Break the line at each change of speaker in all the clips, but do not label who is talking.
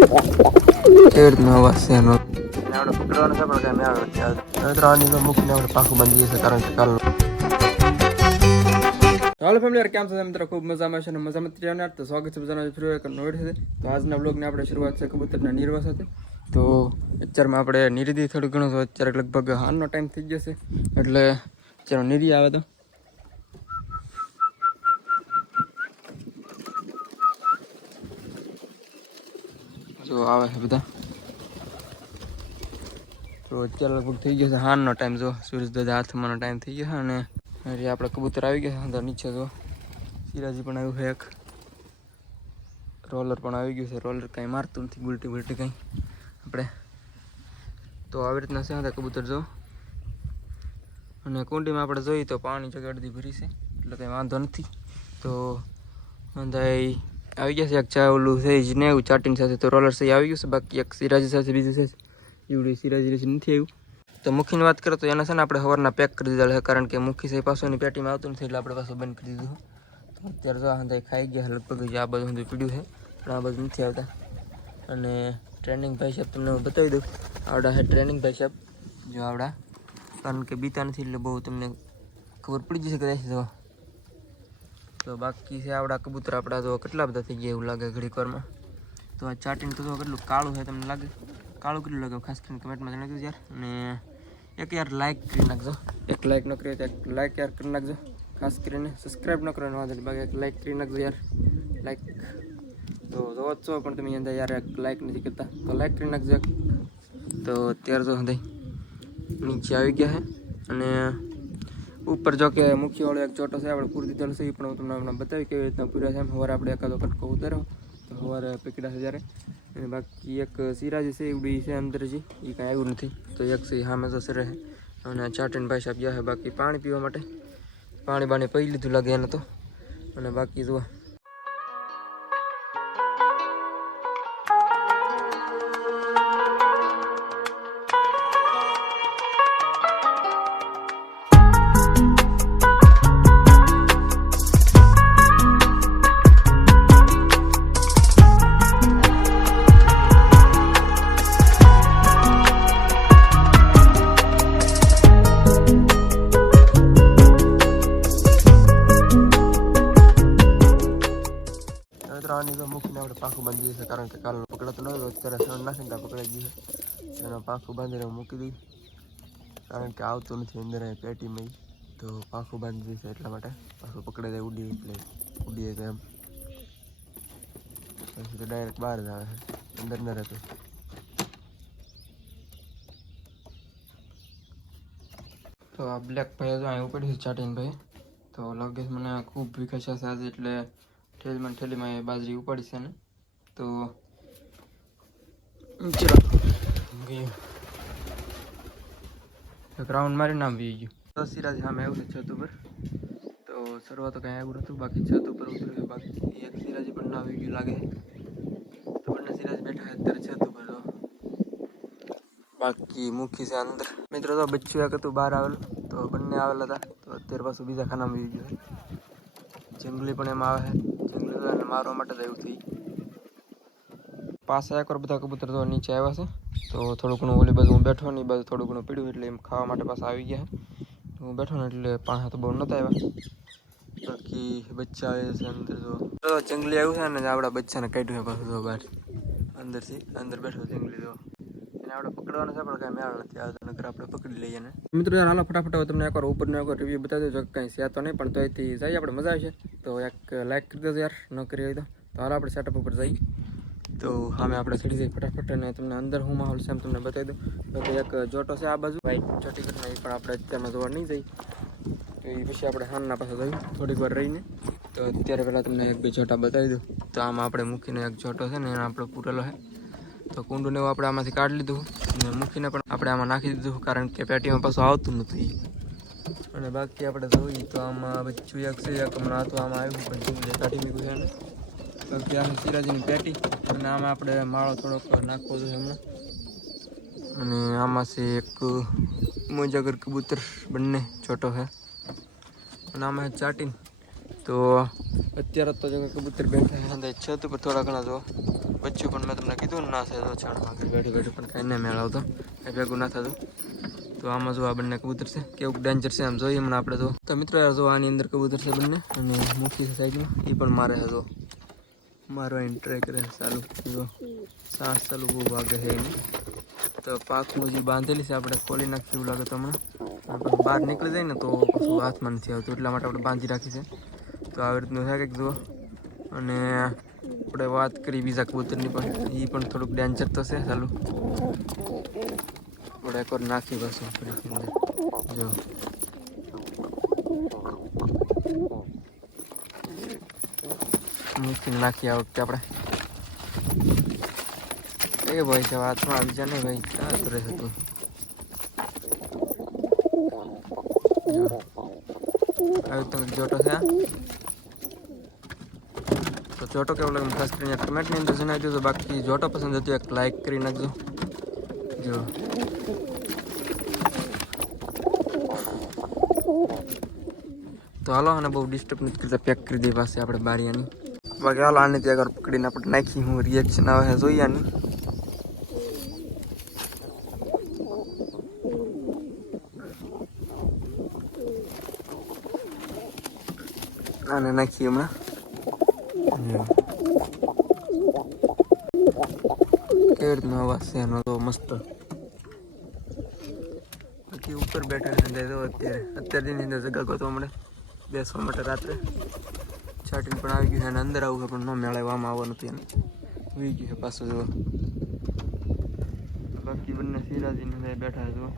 કેવી રીતનો અવાજ છે એનો આપણે પકડવાનો છે પણ કાંઈ આવે હવે તો મૂકીને આપણે પાછું બાંધી જશે કારણ કે કાલ હાલો કેમ છે મિત્રો ખૂબ મજામાં છે અને મજામાં જ રહેવાના તો સ્વાગત છે આજના બ્લોગની આપણે શરૂઆત છે કબૂતરના નિર્વા સાથે તો અત્યારમાં આપણે નિરીદી થોડું ઘણું અત્યારે લગભગ હાલનો ટાઈમ થઈ જશે એટલે અત્યારે નિરી આવે તો જો આવે છે બધા. તો અત્યારે લગભગ થઈ ગયો છે હાનનો ટાઈમ જો સૂરજ દાદા હાથમાંનો ટાઈમ થઈ ગયો અને હરી આપણે કબૂતર આવી ગયા છે અંદર નીચે, જો. સિરાજી પણ આવ્યું છે એક. રોલર પણ આવી ગયું છે, રોલર કાંઈ મારતું નથી ગુલટી બુલટી કંઈ. આપણે તો આવી રીતના છે હતા કબૂતર, જો. અને કુંડીમાં આપણે જોઈએ તો પાણી જગ્યા અડધી ભરી છે, એટલે કંઈ વાંધો નથી. તો અંદર આવી ગયા છે, એક ચા ઓલું છે જ ને એવું ચાટીની સાથે તો રોલર સહી આવી ગયું છે, બાકી એક સિરાજી સાથે બીજું છે એવડું સિરાજી નથી આવ્યું. તો મુખીની વાત કરો તો એના છે ને આપણે સવારના પેક કરી દીધા છે, કારણ કે મુખી છે પાછોની પેટીમાં આવતું નથી, એટલે આપણે પાછું બંધ કરી દીધું તો અત્યારે તો આ ખાઈ ગયા લગભગ આ બધું સુધી પીડ્યું છે, પણ આ બધું નથી આવતા. અને ટ્રેનિંગ ભાઈ સાહેબ તમને હું બતાવી દઉં. આવડા છે ટ્રેનિંગ ભાઈ સાહેબ. જો આવડા. કારણ કે બીતા નથી, એટલે બહુ તમને ખબર પડી જશે કદાચ તો બાકી છે આવડા કબૂતર આપણા તો કેટલા બધા થઈ ગયા એવું લાગે ઘડીક વારમાં. તો આ ચાટીને તો કેટલું કાળું છે તમને લાગે. કાળું કેટલું લાગે ખાસ કરીને કમેન્ટમાં જણાવજો યાર. અને એક યાર લાઇક કરી નાખજો. એક લાઇક ન કરીએ તો એક લાઇક યાર કરી નાખજો. ખાસ કરીને સબસ્ક્રાઈબ ન કરવાનો વાંધો બાકી એક લાઇક કરી નાખજો યાર. લાઇક તો જોવો જ છો પણ તમે અંદર યાર એક લાઇક નથી કરતા. તો લાઇક કરી નાખજો તો અત્યારે જો હંધાઈ નીચે આવી ગયા છે. અને ઉપર જો કે મુખ્ય વાળો એક ચોટો છે, આપણે પૂરી દીધેલો છે એ પણ હું તમને હમણાં બતાવી કેવી રીતના પૂર્યા છે. સવારે આપણે એકાદો કટકો ઉતારો તો સવારે પકડ્યા છે જ્યારે. અને બાકી એક સિરાજી છે એવડી છે અંદર હજી. એ કાંઈ આવ્યું નથી. તો એક સી હામે તો સરે. અને ચાટીને ભાઈ સાહેબ ગયા છે બાકી પાણી પીવા માટે. પાણી બાણી પી લીધું લાગે એને તો. અને બાકી જુઓ. અત્યારે સણ નાખીને ત્યાં પકડાઈ ગયું છે. એનો પાખું બાંધીને મૂકી દઈ કારણ કે આવતું નથી અંદર અહીં પેટીમાં ઈ. તો પાખું બાંધી દઈશું એટલા માટે. પાછું પકડાઈ જાય ઉડી એટલે. ઉડીએ તો એમ. પછી તો ડાયરેક્ટ બહાર જ આવે છે. અંદર ન રહેતું. તો આ બ્લેક ભાઈ તો અહીં ઉપડ્યું છે ચાટીને ભાઈ. તો લાગે છે મને ખૂબ વિખેશે છે આજે એટલે ઠેલીમાં ને ઠેલીમાં એ બાજરી ઉપાડી છે ને. તો ચલો ગયું એક રાઉન્ડ મારીને આમ વી ગયું તો સિરાજ સામે આવ્યું છે છત ઉપર. તો શરૂઆત તો કાંઈ આવ્યું નતું બાકી છત ઉપર ઉતર્યું બાકી એક સિરાજી પણ ના આવી ગયું લાગે. તો બંને સિરાજ બેઠા છે અત્યારે છત ઉપર તો બાકી મૂકી છે અંદર. મિત્રો, તો બચ્ચું એક હતું, બહાર આવેલું. તો બંને આવેલા હતા. તો અત્યારે પાછું બીજા ખાનામાં વી ગયું છે. જંગલી પણ એમાં આવે છે. જંગલી તો એને મારવા માટે જ આવ્યું થઈ પાસે કરો બધા કબૂતર તો નીચે આવ્યા છે. તો થોડું ઘણું ઓલી બાજુ હું બેઠો ને એ બાજુ થોડું ઘણું પીડ્યું એટલે એમ ખાવા માટે પાછા આવી ગયા હું બેઠો ને એટલે પાસે તો બહુ નહોતા આવ્યા. બાકી બચ્ચા આવે છે અંદર તો જંગલી આવ્યું છે ને આપણા બચ્ચાને કાઢ્યું છે પાછું તો બહાર. અંદરથી, અંદર બેઠો જંગલી તો એને આપણે પકડવાનો છે કાંઈ મેળ નથી આવતો, નકર આપણે પકડી લઈએ ને મિત્રો યાર, હાલો ફટાફટ તમને એકવાર ઉપરનો એકવાર રિવ્યૂ બતાવી દો કાંઈ છે નહીં, પણ તો જઈએ આપણે, મજા આવશે. તો એક લાઈક કરી દેજો યાર, ન કરી હોય તો. હાલ, આપણે સેટઅપ ઉપર જઈએ. તો સામે આપણે ચડી જઈએ ફટાફટ અને તમને અંદર હું માહોલ છે એમ તમને બતાવી દઉં. તો એક જોટો છે આ બાજુ. વાઈટ ચોટી કરીને એ પણ આપણે અત્યારમાં જોવા નહીં જઈ. તો એ પછી આપણે હાનના પાસે જઈએ થોડીક વાર રહીને. તો અત્યારે પહેલાં તમને એક બે જોટા બતાવી દઉં. તો આમાં આપણે મૂકીને એક જોટો છે ને એને આપણે પૂરેલો છે. તો કુંડું ને એવું આપણે આમાંથી કાઢી લીધું. અને મૂકીને પણ આપણે આમાં નાખી દીધું કારણ કે પેટીમાં પાછું આવતું નથી. અને બાકી આપણે જોઈએ તો આમાં બચ્ચું એક છે એક હમણાં હતું આમાં આવ્યું પણ જંગલે કાઢી મૂક્યું છે બાકી સિરાજીની પેટી અને આમાં આપણે માળો થોડોક નાખવો જોઈએ હમણાં. અને આમાં છે એક મોજાગર કબૂતર બંને છોટો છે. અને આમાં ચાટીન. તો તો અત્યારે તો જો કબૂતર બેઠા છે છત ઉપર થોડા ઘણા જો બચ્ચું પણ મેં તમને કીધું ના થાય તો છાણમાં બેઠું બેઠું પણ કાંઈ ના મેળવતો કાંઈ ભેગું ના થતું. તો આમાં જો આ બંને કબૂતર છે. કેવું ડેન્જર છે આમ જોઈએ હમણાં આપણે તો. તો મિત્રો જો આની અંદર કબૂતર છે બંને. અને મૂકી છે સાઈડમાં. એ પણ મારે જો મારવાની એન્ટ્રેક રહે. ચાલુ, જો. સાસ ચાલુ બહુ વાગે છે તો પાકું જે બાંધેલી છે, આપણે ખોલી નાખીએ એવું લાગે તો હમણાં. બહાર નીકળી જાય ને તો કશું હાથમાં નથી આવતું એટલા માટે આપણે બાંધી રાખી છે. તો આવી રીતનું છે કંઈક, જુઓ. અને આપણે વાત કરી બીજા કબૂતરની પણ. એ પણ થોડુંક ડેન્જર તો છે, ચાલુ. આપણે એકવાર નાખી બસ જો. મૂકીને નાખીએ આ વખતે આપણે? એ ભાઈ છે, વાતમાં આવી જા ને ભાઈ. ક્યાં કરે છે તું? આવ્યું તો જોટો છે આ? તો જોટો કેવો લાગે? ખાસ કરીને કમેન્ટની અંદર જણાવી દેજો. બાકી જોટો પસંદ હતો એક લાઈક કરી નાખજો. જો. તો હાલો અને બહુ ડિસ્ટર્બ નથી કરતા. પેક કરી દઈએ પાસે આપણે બારીયાની. બાકી હાલો આને ત્યાં આગળ પકડીને આપણે નાખી હું રિએક્શન આવે છે જોઈએ આની આને નાખીએ હમણાં જો. કેવી રીતનો અવાજ છે એનો તો મસ્ત બાકી ઉપર બેઠા છે ને તો અત્યારે અત્યારની અંદર જગા ગોતો હમણાં બેસવા માટે રાત્રે છાટીને પણ આવી ગયું છે અને અંદર આવું છે, પણ ન મેળવવામાં આવવાનું હતું એને વી ગયું છે પાછું જુઓ બાકી બંને સિરાજીને બેઠા જુઓ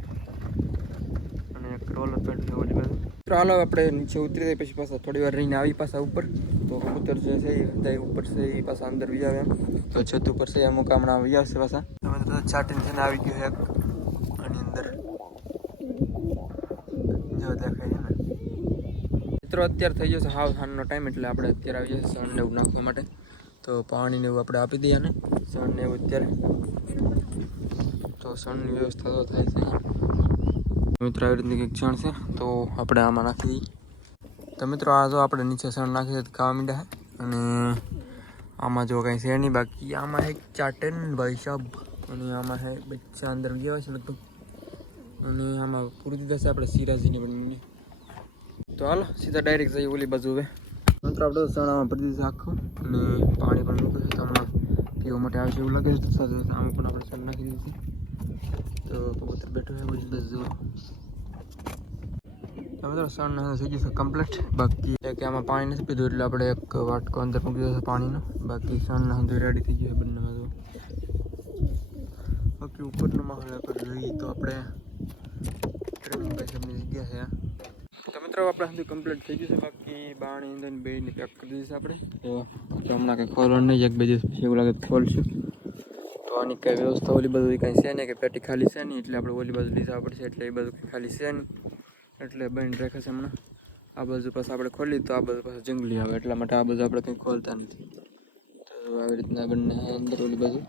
અને એક રોલર બેઠું છે ઓલી બાજુ. ચાલો આપણે નીચે ઉતરી જાય પછી પાછા થોડી વાર રહીને આવી પાછા ઉપર. તો કબૂતર જે છે એ ઉપર છે, એ પાછા અંદર વી આવે તો છત ઉપર છે અમુક હમણાં વી આવશે પાછા. તમે તો છાટીને છે ને આવી ગયું છે આની અંદર. જો દેખાય. મિત્રો અત્યારે થઈ જશે હાવ સાંજનો ટાઈમ એટલે આપણે અત્યારે આવી જશે સણને એવું નાખવા માટે. તો પાણીને એવું આપણે આપી દઈએ ને. સણને એવું અત્યારે. તો સણની વ્યવસ્થા તો થાય છે. મિત્રો આવી રીતની કંઈક સણ છે, તો આપણે આમાં નાખી દઈએ. તો મિત્રો આ જો આપણે નીચે સણ નાખી ખાવા માંડ્યા અને આમાં જો કાંઈ છે નહીં, બાકી આમાં એક ચાટેન ભાઈ સાહેબ અને આમાં છે, બચ્ચા અંદર ગયા છે લગભગ? અને આમાં પૂરી દીધા છે આપણે સિરાજીની બંને તો હાલો, સીધા ડાયરેક્ટ જઈએ ઓલી બાજુ હવે. મિત્રો, આપણે ચણામાં ભરી દીધું આખું અને પાણી પણ મૂક્યું છે. હમણાં પીવા માટે આવશે એવું લાગે છે. આમાં પણ આપણે ચણ નાખી દીધી તો કબૂતર બેઠો છે બધી તો મિત્રો સણ થઈ ગયું છે કમ્પ્લીટ બાકી એક આમાં પાણી નથી પીધું, એટલે આપણે એક વાટકો અંદર મૂકી દીધો છે પાણીનો. બાકી સણ તો રેડી થઈ ગયું છે બંને જો બાકી ઉપરનો માહોલ આપણે જોઈએ તો આપણે ટ્રેનિંગ ભાઈ જગ્યા તો આપણે સુધી કમ્પ્લીટ થઈ ગયું છે. બાકી બાણી અંદર બે ને પેક કરી દીધી છે આપણે. તો હમણાં કંઈ ખોલવાનું નહીં એક બે દિવસ પછી એવું લાગે ખોલશું. તો આની કંઈ વ્યવસ્થા ઓલી બાજુ કાંઈ છે નહીં કે પેટી ખાલી છે નહીં એટલે આપણે ઓલી બાજુ લીધા પડશે એટલે એ બાજુ કંઈ ખાલી છે નહીં. એટલે બંધ રાખે છે હમણાં. આ બાજુ પાસે આપણે ખોલી તો આ બાજુ પાસે જંગલી આવે એટલા માટે આ બાજુ આપણે કંઈ ખોલતા નથી. તો આવી રીતના બંને અંદર ઓલી બાજુ.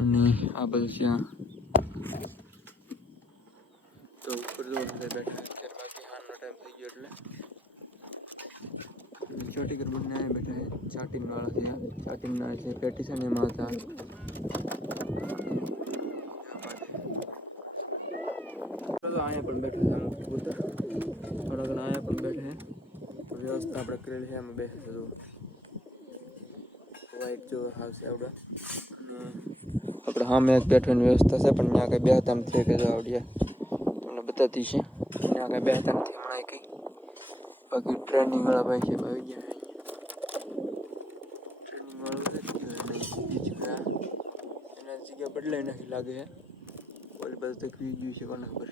અને આ બાજુ ત્યાં તો ઉપર જો બેઠા અત્યારે બાકી હાનનો ટાઈમ થઈ ગયો એટલે ચોટીકર બંને અહીંયા બેઠા છે ચાટીન વાળા છે આ ચાટીન ના જે પેટી છે ને એમાં હતા તો અહીંયા પણ બેઠા છે અમુક કબૂતર થોડા ઘણા અહીંયા પણ બેઠા છે વ્યવસ્થા આપણે કરેલી છે એમાં બેસે છે જો વાઈટ જો હાવ છે આવડે અને આપણે સામે એક બેઠવાની વ્યવસ્થા છે પણ ત્યાં કંઈ બેહતા નથી કે જો આવડ્યા તમને બતાતી છે ત્યાં કંઈ બેહતા નથી હમણાં કંઈ બાકી ટ્રેનિંગ વાળા ભાઈ છે આવી ગયા ટ્રેનિંગ વાળું છે બીજું આ એના જગ્યા બદલાઈ નાખી લાગે છે ઓલી બાજુ તો ખી ગયું છે કોને ખબર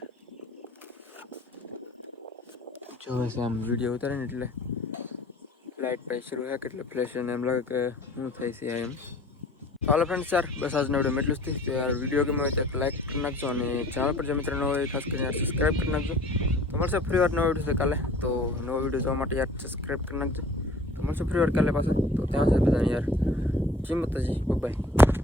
જોવે છે આમ વીડિયો ઉતારે ને એટલે લાઇટ પાઈ શરૂ થાય એટલે ફ્લેશ અને એમ લાગે કે શું થાય છે આ એમ હાલો ફ્રેન્ડ યાર બસ આજનો વીડિયો એટલું જ તો યાર વીડિયો ગમે હોય તો લાઈક કરી નાખજો અને ચેનલ પર જે મિત્ર ન હોય ખાસ કરીને યાર સબસ્ક્રાઈબ કરી નાખજો. તો મળશે ફરી વાર નવો વીડિયો કાલે. તો નવો વીડિયો જોવા માટે યાર સબસ્ક્રાઈબ કરી નાખજો. તો મળશે ફરી વાર કાલે પાસે તો ત્યાં છે બધાને યાર જી માતાજી. બાય